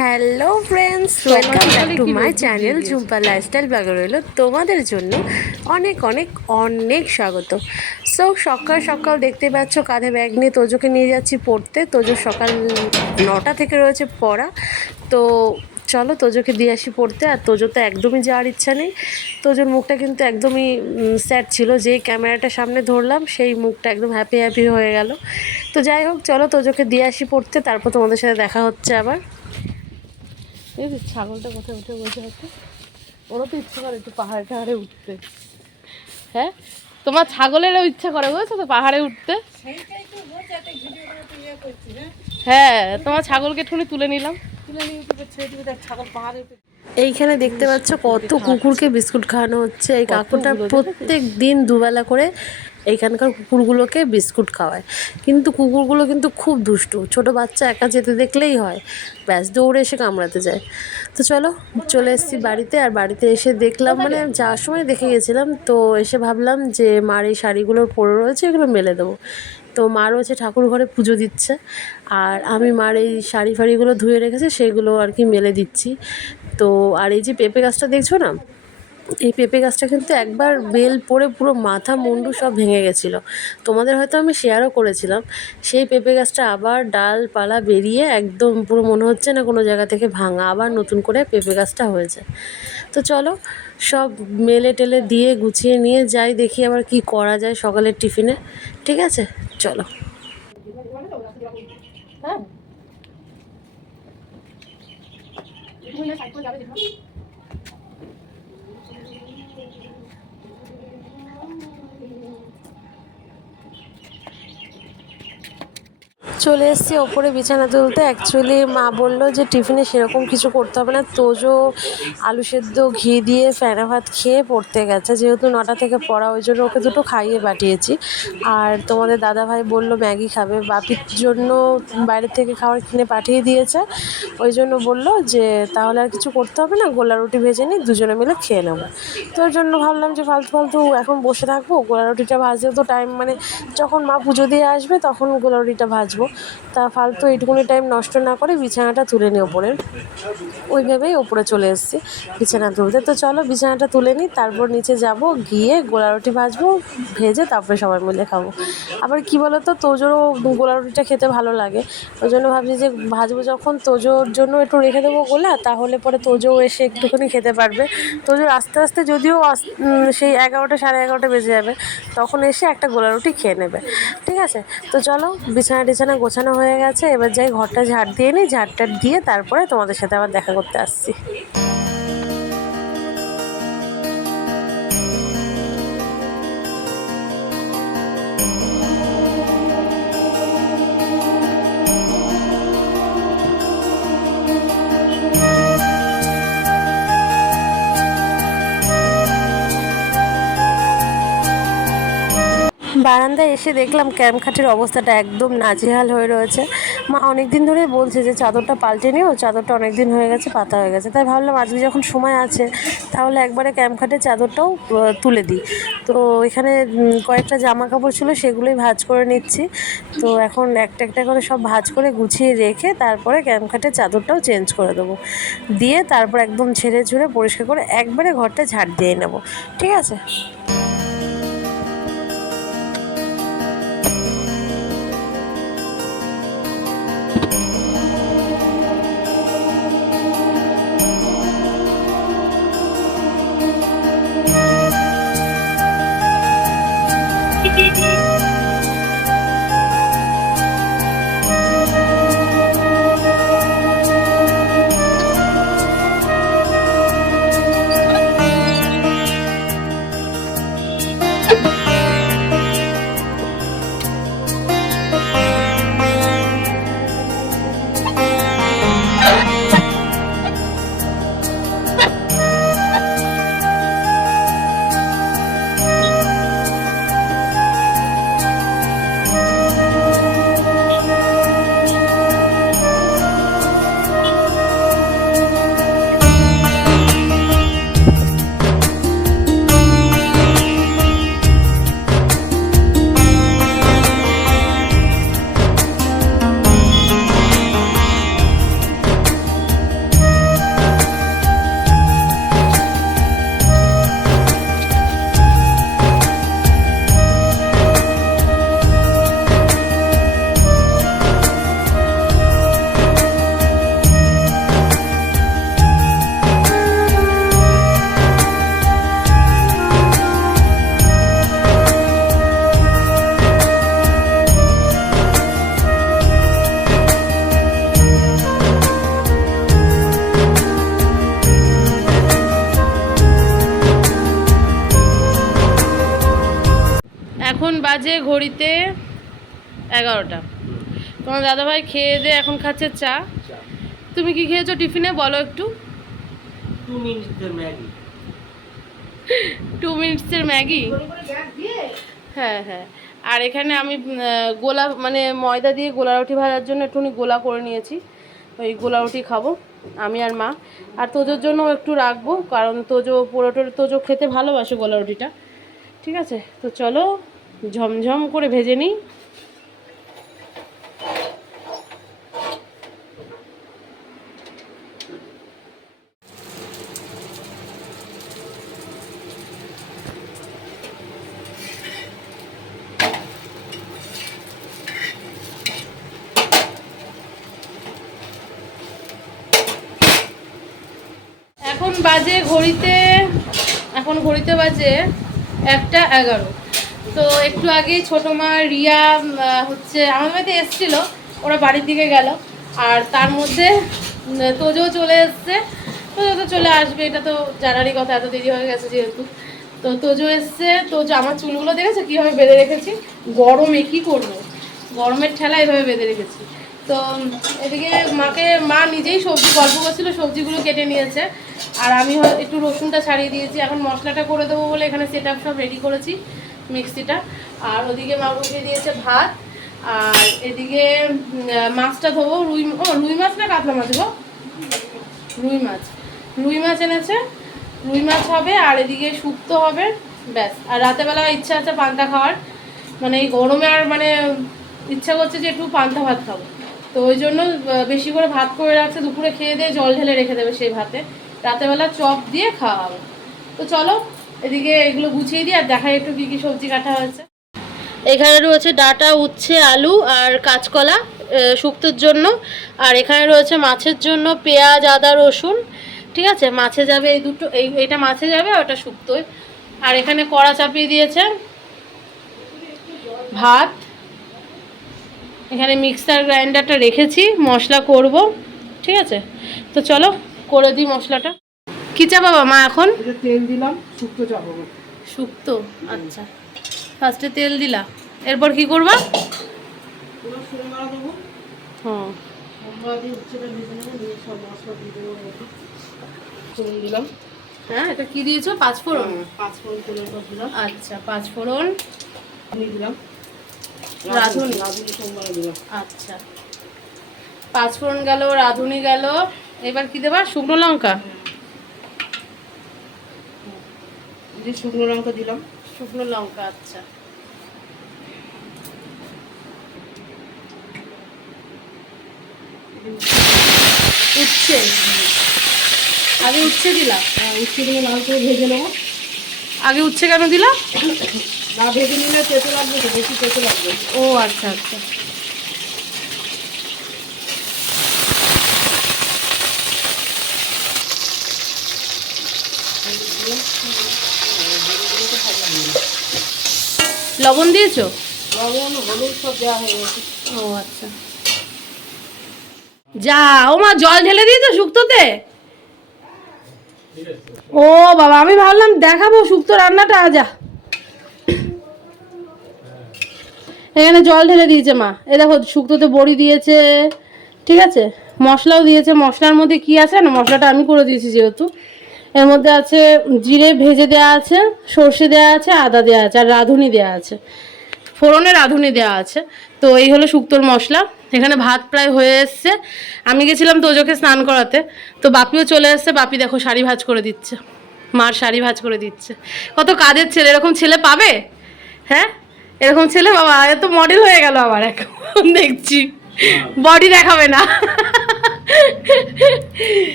Hello friends welcome back to my channel Jhumpa lifestyle ব্লগে রইল তোমাদের জন্য অনেক অনেক অনেক স্বাগত। সো সকাল সকাল দেখতে পাচ্ছ কাঁধে ব্যাগ নিয়ে তোজোকে নিয়ে যাচ্ছি পড়তে। তোজো সকাল নটা থেকে রয়েছে পড়া। তো চলো তোজোকে দিয়ে আসি পড়তে। আর তোজো তো একদমই যাওয়ার ইচ্ছা নেই। তোজোর মুখটা কিন্তু একদমই স্যাড ছিল। যে ক্যামেরাটা সামনে ধরলাম সেই মুখটা একদম হ্যাপি হ্যাপি হয়ে গেল। তো যাই হোক চলো তোজোকে দিয়ে আসি পড়তে। তারপর তোমাদের সাথে দেখা হচ্ছে আবার। এই যে ছাগলটা কোথায় উঠে বসে আছে? ওরও তো ইচ্ছে করে একটু পাহাড়ে টাহাড়ে উঠতে। হ্যাঁ? তোমার ছাগলেরও ইচ্ছা করে বুঝছ তো পাহাড়ে উঠতে? হ্যাঁ? তোমার ছাগলকে ঠুনি তুলে নিলাম। এইখানে দেখতে পাচ্ছ কত কুকুরকে বিস্কুট খাওয়ানো হচ্ছে। এই কাকুটা প্রত্যেক দিন দুবেলা করে এইখানকার কুকুরগুলোকে বিস্কুট খাওয়ায়। কিন্তু কুকুরগুলো কিন্তু খুব দুষ্টু। ছোট বাচ্চা একা যেতে দেখলেই হয়। ব্যাস, দৌড়ে এসে কামড়াতে যায়। তো চলো, চলে এসেছি বাড়িতে আর বাড়িতে এসে দেখলাম মানে যাওয়ার সময় দেখে গেছিলাম। তো এসে ভাবলাম যে, মার এই শাড়িগুলো পরে রয়েছে, এগুলো মেলে দেবো। তো মা রয়েছে ঠাকুর ঘরে পুজো দিচ্ছে। আর আমি মার এই শাড়ি ফাড়িগুলো ধুয়ে রেখেছে, সেগুলো আর কি মেলে দিচ্ছি। তো আর এই যে পেঁপে গাছটা দেখছ না? এই পেঁপে গাছটা কিন্তু একবার বেল পড়ে পুরো মাথা মুন্ডু সব ভেঙে গেছিল। তোমাদের হয়তো আমি শেয়ারও করেছিলাম, সেই পেঁপে গাছটা আবার ডালপালা বেরিয়ে একদম পুরো মনে হচ্ছে না কোনো জায়গা থেকে ভাঙা, আবার নতুন করে পেঁপে গাছটা হয়েছে। তো চলো, সব মেলে টেলে দিয়ে গুছিয়ে নিয়ে যাই, দেখি আবার কি করা যায় সকালের টিফিনে, ঠিক আছে? চলো। হ্যাঁ। চলে এসেছি ওপরে বিছানা তুলতে। অ্যাকচুয়ালি মা বলল যে, টিফিনে সেরকম কিছু করতে হবে না। তোজো আলু সেদ্ধ, ঘি দিয়ে ফেনা ভাত খেয়ে পড়তে গেছে। যেহেতু নটা থেকে পড়া, ওই জন্য ওকে দুটো খাইয়ে পাঠিয়েছি। আর তোমাদের দাদা ভাই বলল, ম্যাগি খাবে। বাপির জন্য বাইরে থেকে খাবার কিনে পাঠিয়ে দিয়েছে। ওই জন্য বলল যে, তাহলে আর কিছু করতে হবে না। গোলা রুটি ভেজে নিই দুজনে মিলে খেয়ে নেব। তো ওই জন্য ভাবলাম যে, ফালতু ফালতু এখন বসে থাকব। গোলা রুটিটা ভাজতেও তো টাইম মানে যখন মা পুজো দিয়ে আসবে, তখন গোলা রুটিটা ভাজবো। তা ফালতু এইটুকুনি টাইম নষ্ট না করে বিছানাটা তুলে নিই ওপরে। ওইভাবেই ওপরে চলে এসেছি বিছানা তুলতে। তো চলো বিছানাটা তুলে নিই, তারপর নিচে যাব, গিয়ে গোলা রুটি ভাজবো, ভেজে তারপরে সবাই মিলে খাব। আবার কি বলো তো তোজোরও গোলা রুটিটা খেতে ভালো লাগে। ওই জন্য ভাবছি যে ভাজবো যখন, তোজোর জন্য একটু রেখে দেবো গোলা, তাহলে পরে তোজো এসে একটুখানি খেতে পারবে। তোজোর আস্তে আস্তে যদিও সেই এগারোটা, সাড়ে এগারোটা বেজে যাবে, তখন এসে একটা গোলা রুটি খেয়ে নেবে। ঠিক আছে? তো চলো বিছানা টিছানা গোছানো হয়ে গেছে। এবার যাই ঘরটা ঝাড় দিয়ে নিই ঝাড় ঝাড়টা দিয়ে তারপরে তোমাদের সাথে আবার দেখা করতে আসছি। বারান্দায় এসে দেখলাম ক্যাম্পখাটের অবস্থাটা একদম নাজেহাল হয়ে রয়েছে। মা অনেক দিন ধরে বলছে যে, চাদরটা পাল্টে নিও, চাদরটা অনেক দিন হয়ে গেছে, পাতা হয়ে গেছে। তাই ভাবলাম, আজকে যখন সময় আছে, তাহলে একবারে ক্যাম্পখাটের চাদরটাও তুলে দিই। তো এখানে কয়েকটা জামা কাপড় ছিল, সেগুলোই ভাজ করে নিচ্ছি। তো এখন একটা একটা করে সব ভাঁজ করে গুছিয়ে রেখে তারপরে ক্যাম্পখাটের চাদরটাও চেঞ্জ করে দেবো। দিয়ে তারপর একদম ছেড়ে ছুড়ে পরিষ্কার করে একবারে ঘরটা ঝাড় দিয়ে নেব। ঠিক আছে? এগারোটা। তোমার দাদাভাই খেয়ে দিয়ে এখন খাচ্ছে চা। তুমি কি খেয়েছো টিফিনে? বলো একটু। টু মিনিটসের ম্যাগি। হ্যাঁ হ্যাঁ। আর এখানে আমি গোলা মানে ময়দা দিয়ে গোলা রুটি ভাজার জন্য একটুখানি গোলা করে নিয়েছি। ওই গোলা রুটি খাব আমি আর মা। আর তোজোর জন্য একটু রাখব কারণ তোজো পোড়োটোর তোজো খেতে ভালোবাসে গোলা রুটিটা। ঠিক আছে? তো চলো ঝমঝম করে ভেজে নিই। এখন বাজে ঘড়িতে এখন ঘড়িতে বাজে একটা এগারো। তো একটু আগেই ছোটো মা রিয়া হচ্ছে আমার বাড়িতে এসছিল ওরা বাড়ির দিকে গেল। আর তার মধ্যে উম, তোজো চলে এসছে। তোজো তো চলে আসবে এটা তো জানারই কথা এত দেরি হয়ে গেছে যেহেতু। তো তোজো এসছে তোজো আমার চুলগুলো দেখেছে কীভাবে বেঁধে রেখেছি? গরমে কী করব? গরমের ঠেলা এভাবে বেঁধে রেখেছি। তো এদিকে মাকে, মা নিজেই সবজি, গল্প করছিল, সবজিগুলো কেটে নিয়েছে। আর আমি একটু রসুনটা ছাড়িয়ে দিয়েছি। এখন মশলাটা করে দেবো বলে এখানে সেট সব রেডি করেছি, মিক্সিটা। আর ওদিকে মা বসিয়ে দিয়েছে ভাত। আর এদিকে মাছটা ধোবো। রুই, ও, রুই মাছ না কাতলা মাছ গো? রুই মাছ। রুই মাছ এনেছে। রুই মাছ হবে আর এদিকে শুক্তো হবে। ব্যাস। আর রাতেবেলা ইচ্ছা আছে পান্তা খাওয়ার। মানে এই গরমে আর মানে ইচ্ছা করছে যে একটু পান্তা ভাত খাব। তো ওই জন্য বেশি করে ভাত করে রাখছে, দুপুরে খেয়ে দিয়ে জল ঢেলে রেখে দেবে সেই ভাতে। রাতেবেলা চপ দিয়ে খাওয়া হবে তো চলো, এদিকে এগুলো গুছিয়ে দিই আর দেখাই একটু কী কী সবজি কাটা হয়েছে। এখানে রয়েছে ডাটা, উচ্ছে, আলু আর কাঁচকলা শুক্তোর জন্য। আর এখানে রয়েছে মাছের জন্য পেঁয়াজ, আদা, রসুন। ঠিক আছে? মাছে যাবে এই দুটো, এই এটা মাছে যাবে আর ওটা শুক্তোয় আর এখানে কড়া চাপিয়ে দিয়েছে ভাত এখানে মিক্সার গ্রাইন্ডারটা রেখেছি মশলা করব ঠিক আছে? তো চলো করে দিই মশলাটা। কি চাপাবা মা এখন? তেল দিলাম শুক্তো চাপাবো শুক্তো? আচ্ছা। ফার্স্টে তেল দিলা। এরপর কি করবা? হ্যাঁ। দিলাম। হ্যাঁ এটা কি দিয়েছ? পাঁচ ফোড়ন দিলাম। আচ্ছা পাঁচ ফোড়ন দিলাম। রাঁধুনি। আচ্ছা। পাঁচ ফোড়ন গেল রাঁধুনি গেল। এবার কি দেবা? শুকনো লঙ্কা? যে শুকনো লঙ্কা দিলাম। শুকনো লঙ্কা আচ্ছা। উচ্ছে। আগে উচ্ছে দিলা? হ্যাঁ, উচ্ছে দিয়ে লাল করে ভেজে নেব। আগে উচ্ছে কেন দিলা? না ভেজে নিলে তেতো লাগবে তো বেশি তেতো লাগবে ও আচ্ছা আচ্ছা। লবণ দিয়েছ? লবণ হলুদ সব দেওয়া হয়ে গেছে। ও আচ্ছা। যা ও মা জল ঢেলে দিয়েছ শুক্তোতে? ও বাবা আমি ভাবলাম দেখাবো শুক্তো রান্নাটা যা। এখানে জল ঢেলে দিয়েছে মা। এ দেখো, শুক্তোতে বড়ি দিয়েছে, ঠিক আছে? মশলাও দিয়েছে। মশলার মধ্যে কি আছে না মশলাটা আমি করে দিয়েছি যেহেতু। এর মধ্যে আছে জিরে ভেজে দেওয়া আছে, সর্ষে দেওয়া আছে, আদা দেওয়া আছে, আর রাঁধুনি দেওয়া আছে। ফোড়নে রাঁধুনি দেওয়া আছে। তো এই হলো শুক্তোর মশলা। এখানে ভাত প্রায় হয়ে এসছে। আমি গেছিলাম তোজোকে স্নান করাতে। তো বাপিও চলে এসছে। বাপি দেখো শাড়ি ভাজ করে দিচ্ছে। মার শাড়ি ভাজ করে দিচ্ছে। কত কাজের ছেলে, এরকম ছেলে পাবে? হ্যাঁ? এরকম ছেলে বাবা এত মডেল হয়ে গেল আবার এখন দেখছি। বডি দেখাবে না।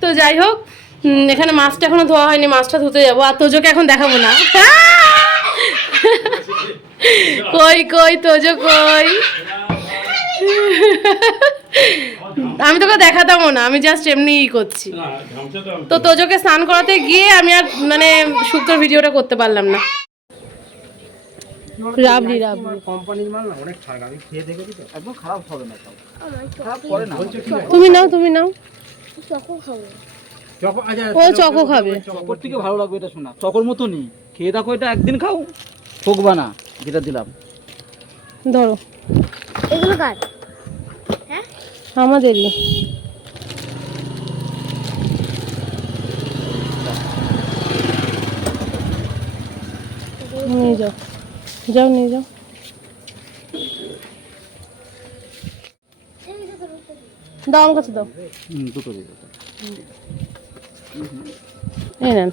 তো যাই হোক এখানে মাছটা এখনও ধোয়া হয়নি মাছটা ধুতে যাব আর তোজোকে এখন দেখাবো না। কই কই তোজো কই? আমি তোকে দেখাতামও না আমি জাস্ট এমনিই করছি। তো তোজোকে স্নান করাতে গিয়ে আমি আর মানে শুক্তোর ভিডিওটা করতে পারলাম না। রাবড়ি রাবড়ি। কোম্পানির মাল না অনেক ছাড় আমি খেয়ে দেখেছি তো। একদম খারাপ হবে না খারাপ করে না। তুমি নাও তুমি নাও। চকো আচ্ছা ও চকো খাবে। চকর থেকে ভালো লাগবে এটা শোনা। চকর মতো নেই। খেয়ে দেখো এটা একদিন খাও ঠকবা না। যেটা দিলাম। ধরো। এগুলো কার? হ্যাঁ? আমাদেরই। নিয়ে যাও। যাও নিয়ে যাও দাও আমার কাছে দাও দুটো এই নেন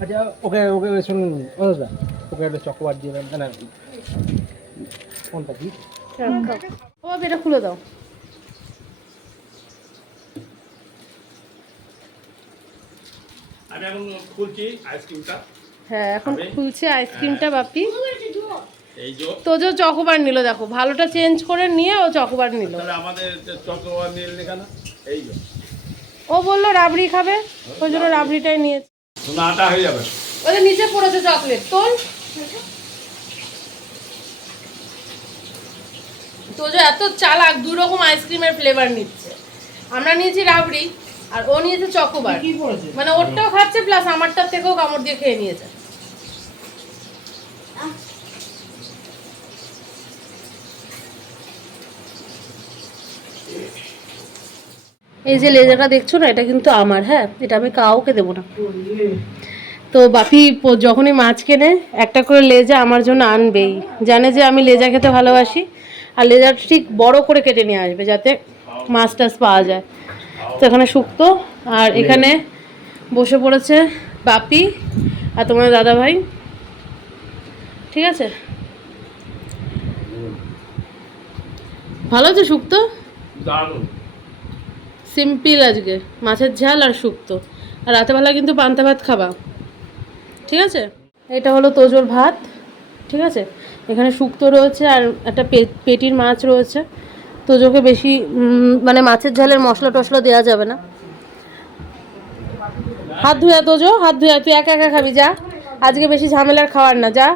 আচ্ছা ওকে ওকে শুনুন ওকে একটা চকোবার দিয়ে দেন না কোনটা দিই ও বাবা, এটা খুলে দাও। আমি এখন খুলছি আইসক্রিমটা। হ্যাঁ এখন খুলছে আইসক্রিমটা বাপি। এই তো যে চকোবার নিল দেখো ভালোটা চেঞ্জ করে নিয়ে ও চকোবার নিল। আমাদের যে নিয়ে কেন? এই ও বলল রাবড়ি খাবে ওই জন্য রাবড়িটাই নিয়েছে। আটা হয়ে যাবে। ওদের নিচে পড়েছে চকলেট তোল তো যে এত চালাক দু রকম আইসক্রিমের ফ্লেভার নিচ্ছে। আমরা নিয়েছি রাবড়ি আর ও নিয়েছে চকোবার। মানে ওরটাও খাচ্ছে প্লাস আমারটার থেকেও কামড় দিয়ে খেয়ে নিয়েছে। এই যে লেজাটা দেখছ না এটা কিন্তু আমার হ্যাঁ? এটা আমি কাউকে দেবো না। তো বাপি যখনই মাছ কেনে একটা করে লেজা আমার জন্য আনবেই। জানে যে আমি লেজা খেতে ভালোবাসি। আর লেজার ঠিক বড় করে কেটে নিয়ে আসবে যাতে মাছ টাছ পাওয়া যায়। তো এখানে শুক্তো আর এখানে বসে পড়েছে বাপি আর তোমার দাদা ভাই ঠিক আছে? ভালো আছে শুক্তো? সিম্পল আজকে মাছের ঝাল আর শুক্তো। আর রাতেবেলা কিন্তু পান্তা ভাত খাবা। ঠিক আছে? এটা হলো তোজোর ভাত। ঠিক আছে? এখানে শুক্তো রয়েছে আর একটা পেটির মাছ রয়েছে। তো তোজোকে বেশি মানে মাছের ঝালের মশলা টশলা দেওয়া যাবে না। হাত ধুয়া তোজো হাত ধুয়া তুই একা একা খাবি, যা। আজকে বেশি ঝামেলার খাওয়ার না, যা।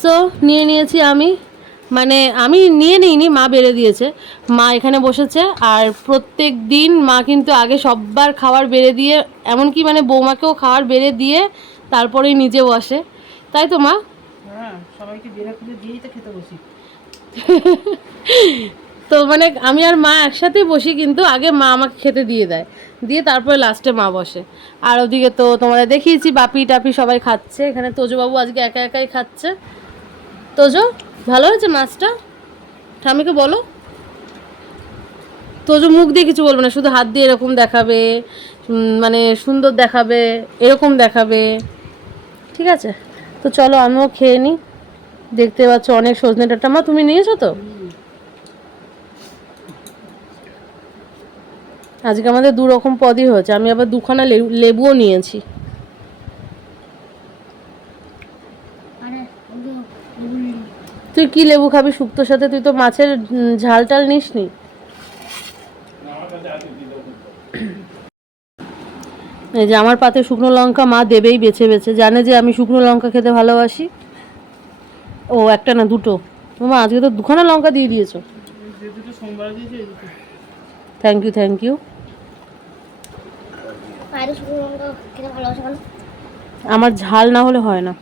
সো নিয়ে নিয়েছি আমি মানে আমি নিয়ে নিইনি, মা বেড়ে দিয়েছে। মা এখানে বসেছে আর প্রত্যেক দিন মা কিন্তু আগে সববার খাবার বেড়ে দিয়ে, এমনকি মানে বৌমাকেও খাবার বেড়ে দিয়ে তারপরেই নিজে বসে তাই তো, মা? তো মানে আমি আর মা একসাথেই বসি, কিন্তু আগে মা আমাকে খেতে দিয়ে দেয়। দিয়ে তারপরে লাস্টে মা বসে। আর ওদিকে তো তোমাদের দেখিয়েছি, বাপি টাপি সবাই খাচ্ছে। এখানে তোজোবাবু আজকে একা একাই খাচ্ছে। তোজো, ভালো হয়েছে মাছটা? ঠামিকে বলো। তোজো মুখ দিয়ে কিছু বলবে না, শুধু হাত দিয়ে এরকম দেখাবে মানে সুন্দর দেখাবে, এরকম দেখাবে। ঠিক আছে? তো চলো আমিও খেয়ে নিই দেখতে পাচ্ছ অনেক সজনে ডাঁটা। মা তুমি নিয়েছো তো? আজকে আমাদের দু রকম পদই হয়েছে। আমি আবার দুখানা লেবু- লেবুও নিয়েছি। তুই কি লেবু খাবি শুক্তোর সাথে? তুই তো মাছের ঝাল টাল নিস নি যে আমার পাতে শুকনো লঙ্কা মা দেবেই বেছে বেছে। জানে যে আমি শুকনো লঙ্কা খেতে ভালোবাসি? ও একটা না দুটো। মা আজকে তো দুখানা লঙ্কা দিয়ে দিয়েছ। থ্যাংক ইউ থ্যাংক ইউ আমার ঝাল না হলে হয় না।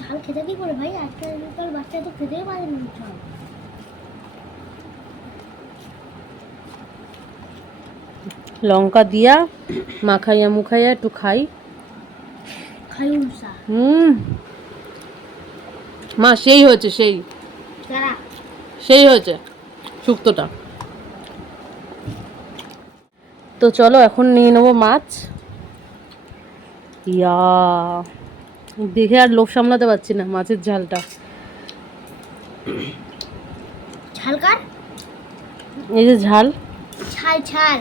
ঝাল খেতে কি করে ভাই? আজকাল বাচ্চা তো খেতেই পারে না লঙ্কা দিয়া মাখাইয়া মুখাইয়া একটু খাই। হুম। মা সেই হয়েছে সেই। সেই হয়েছে শুক্তোটা। তো চলো এখন নিয়ে নেব মাছ। ইয়া দেখে আর লোভ সামলাতে পারছি না মাছের ঝালটা। এই যে ঝাল। ছাল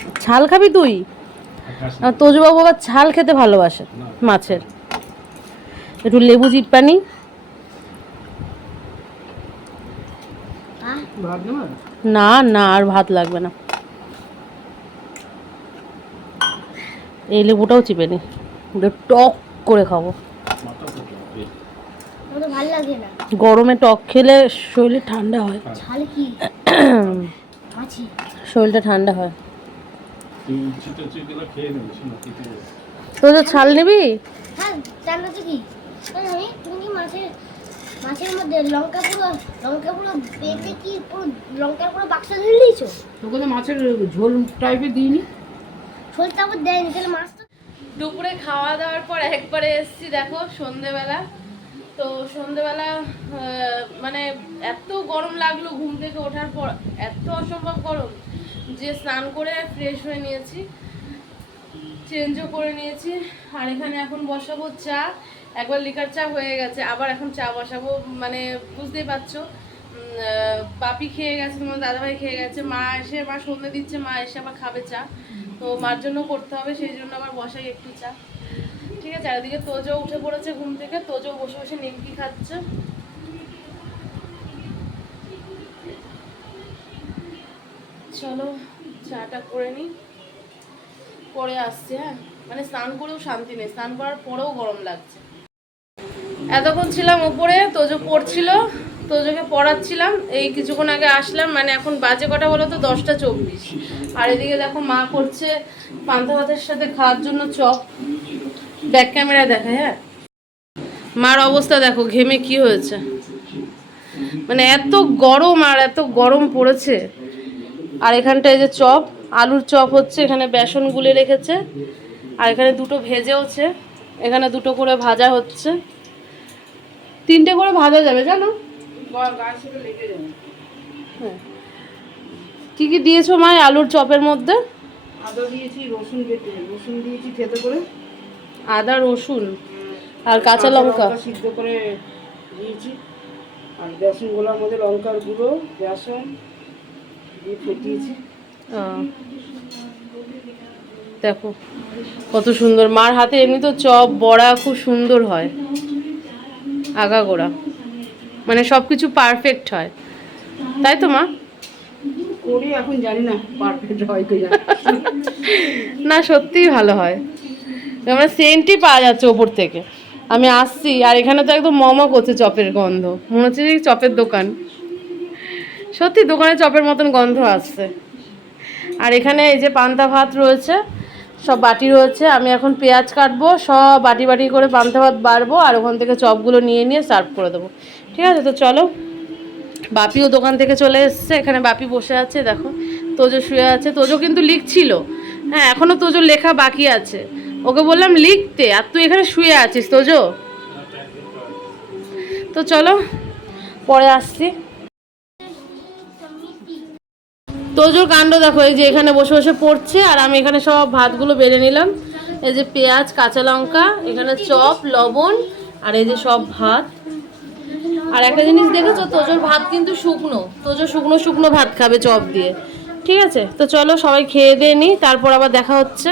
ছাল ঝাল খাবি তুই? তোজবাবু আবার ঝাল খেতে ভালোবাসে মাছের। একটু লেবু নেবে? না না আর ভাত লাগবে না। এই লেবুটাও চিপে নি। টক করে খাব। ভালো লাগে না। গরমে টক খেলে শরীরে ঠান্ডা হয়। মাছি। শরীরটা ঠান্ডা হয়। তুই তো ছাল নিবি? হ্যাঁ কি? আমি তুমি মাছের মাছের মধ্যে লঙ্কা পুরো লঙ্কা পুরো বেটে কি পুরো লঙ্কার পুরো বাক্স ধরে নিয়েছো তোকে তো মাছের ঝোল টাইপের দিইনি। আবার দেয়নি তাহলে মাছ তো দুপুরে খাওয়া দাওয়ার পর একবারে এসছি দেখো সন্ধেবেলা। তো সন্ধেবেলা মানে এত গরম লাগল ঘুম থেকে ওঠার পর এত অসম্ভব গরম। যে স্নান করে ফ্রেশ হয়ে নিয়েছি চেঞ্জও করে নিয়েছি। আর এখানে এখন বসাবো চা। একবার লিকার চা হয়ে গেছে, আবার এখন চা বসাবো। মানে বুঝতেই পারছ পাপি খেয়ে গেছে, তোমার দাদাভাই খেয়ে গেছে। মা এসে, মা সন্ধে দিচ্ছে, মা এসে আবার খাবে চা। তো মার জন্য করতে হবে, সেই জন্য আবার বসাই একটু চা। ঠিক আছে চারিদিকে তোজো উঠে পড়েছে ঘুম থেকে। তোজো বসে বসে নিমকি খাচ্ছে। চলো, চাটা করে নিই পরে আসছি হ্যাঁ? মানে স্নান করেও শান্তি নেই, স্নান করার পরেও গরম লাগছে। এতক্ষণ ছিলাম উপরে, তোজো পড়ছিল, তোজোকে পড়াচ্ছিলাম, এই কিছুক্ষণ আগে আসলাম মানে এখন বাজে কটা বলো তো, দশটা চব্বিশ। আর এদিকে দেখো মা করছে পান্তা ভাতের সাথে খাওয়ার জন্য চপ। ব্যাক ক্যামেরা দেখায় হ্যাঁ? মার অবস্থা দেখো, ঘেমে কি হয়েছে? মানে এত গরম আর এত গরম পড়েছে। আর এখানটায় যে চপ আলুর চপ হচ্ছে এখানে বেসন গুলে রেখেছে। আর এখানে দুটো ভেজেওছে এখানে দুটো করে ভাজা হচ্ছে। তিনটে করে ভাজা যাবে জানো? হ্যাঁ। কি কি দিয়েছ মা আলুর চপের মধ্যে? আদা দিয়েছি রসুন রসুন দিয়েছি থেতে করে। আদা রসুন আর কাঁচা লঙ্কা। সিদ্ধ করে দিয়েছি। আর বেসন গোলার মধ্যে লঙ্কার গুঁড়ো বেসন। ফেটিয়েছি। দেখো কত সুন্দর। মার হাতে এমনি তো চপ বড়া খুব সুন্দর হয়। আগাগোড়া। মানে সব কিছু পারফেক্ট হয়। তাই তো মা? করি এখন জানি না পারফেক্ট হয় কি না সত্যিই ভালো হয়। আমরা সেন্টই পাওয়া যাচ্ছে ওপর থেকে। আমি আসছি আর এখানে তো একদম মমা করছে চপের গন্ধ। মনে হচ্ছে চপের দোকান। সত্যি, দোকানে চপের মতন গন্ধ আসছে। আর এখানে এই যে পান্তা ভাত রয়েছে, সব বাটি রয়েছে। আমি এখন পেঁয়াজ কাটবো, সব বাটি বাটি করে পান্তা ভাত বাড়বো, আর ওখান থেকে চপগুলো নিয়ে নিয়ে সার্ভ করে দেবো। ঠিক আছে, তো চলো। বাপিও দোকান থেকে চলে এসছে, এখানে বাপি বসে আছে, দেখো। তোজো শুয়ে আছে। তোজো কিন্তু লিখছিল। হ্যাঁ এখনও তোজো লেখা বাকি আছে। ওকে বললাম, লিখতে। আর তুই এখানে শুয়ে আছিস, তোজো? তো চলো, পরে আসছি। তোজোর কাণ্ড দেখো, এই যে এখানে বসে বসে পড়ছে, আর আমি এখানে সব ভাতগুলো বেড়ে নিলাম। এই যে পেঁয়াজ, কাঁচা লঙ্কা, এখানে চপ, লবণ, আর এই যে সব ভাত। আর একটা জিনিস দেখেছ, তোজোর ভাত কিন্তু শুকনো। তোজো শুকনো শুকনো ভাত খাবে চপ দিয়ে। ঠিক আছে? তো চলো সবাই খেয়ে দিয়ে নিই তারপর আবার দেখা হচ্ছে।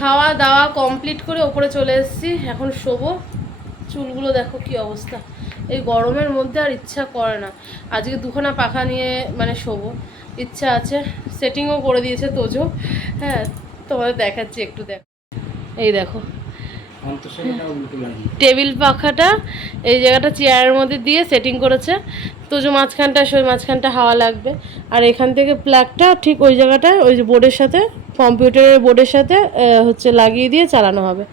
খাওয়া দাওয়া কমপ্লিট করে ওপরে চলে এসেছি, এখন শোবো। চুলগুলো দেখো কি অবস্থা। এই গরমের মধ্যে আর ইচ্ছা করে না। আজকে দুখানা পাখা নিয়ে মানে শোবো। ইচ্ছা আছে। সেটিংও করে দিয়েছে তোজো। হ্যাঁ তোমাদের দেখাচ্ছি একটু দেখো। এই দেখো। টেবিল পাখাটা, এই জায়গাটা চেয়ারের মধ্যে দিয়ে সেটিং করেছে। তো যে মাঝখানটা, সেই মাঝখানটা হাওয়া লাগবে। আর এখান থেকে প্লাগটা ঠিক ওই জায়গাটায়, ওই যে বোর্ডের সাথে কম্পিউটারের বোর্ডের সাথে হচ্ছে লাগিয়ে দিয়ে চালানো হবে।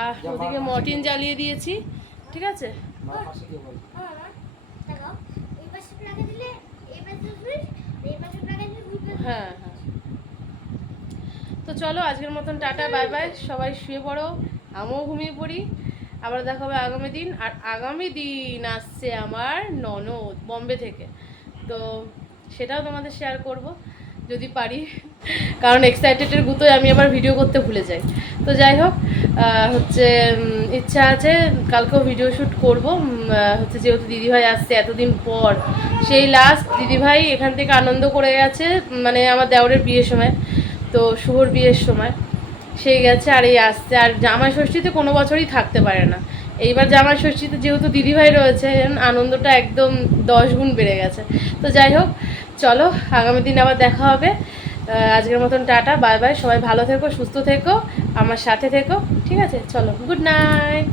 আর ওদিকে মর্টিন জ্বালিয়ে দিয়েছি। ঠিক আছে দেখাও এই পাশে প্লাগে দিলে এই পাশে সুইচ এই পাশে প্লাগে দিলে দুই পাশে হ্যাঁ হ্যাঁ। তো চলো, আজকের মতন টাটা, বাই বাই। সবাই শুয়ে পড়ো, আমিও ঘুমিয়ে পড়ি। আবার দেখা হবে আগামী দিন, আর আগামী দিন আসছে আমার ননদ, বম্বে থেকে। তো সেটাও তোমাদের শেয়ার করব। যদি পারি। কারণ এক্সাইটেডের গুতোয় আমি আবার ভিডিও করতে ভুলে যাই। তো যাই হোক হচ্ছে ইচ্ছা আছে, কালকেও ভিডিও শ্যুট করব। হচ্ছে যেহেতু দিদিভাই আসছে এতদিন পর, সেই লাস্ট দিদিভাই এখান থেকে আনন্দ করে গেছে মানে আমার দেওরের বিয়ের সময়, তো শুভর বিয়ের সময়। সেই গেছে আর এই আসছে। আর জামাই ষষ্ঠীতে কোনো বছরই থাকতে পারে না। এইবার জামাই ষষ্ঠীতে যেহেতু দিদিভাই রয়েছে, আনন্দটা একদম দশ গুণ বেড়ে গেছে। তো যাই হোক, চলো, আগামী দিন আবার দেখা হবে। আজকের মতন টাটা, বাই বাই, সবাই ভালো থেকো, সুস্থ থেকো, আমার সাথে থেকো, ঠিক আছে? চলো গুড নাইট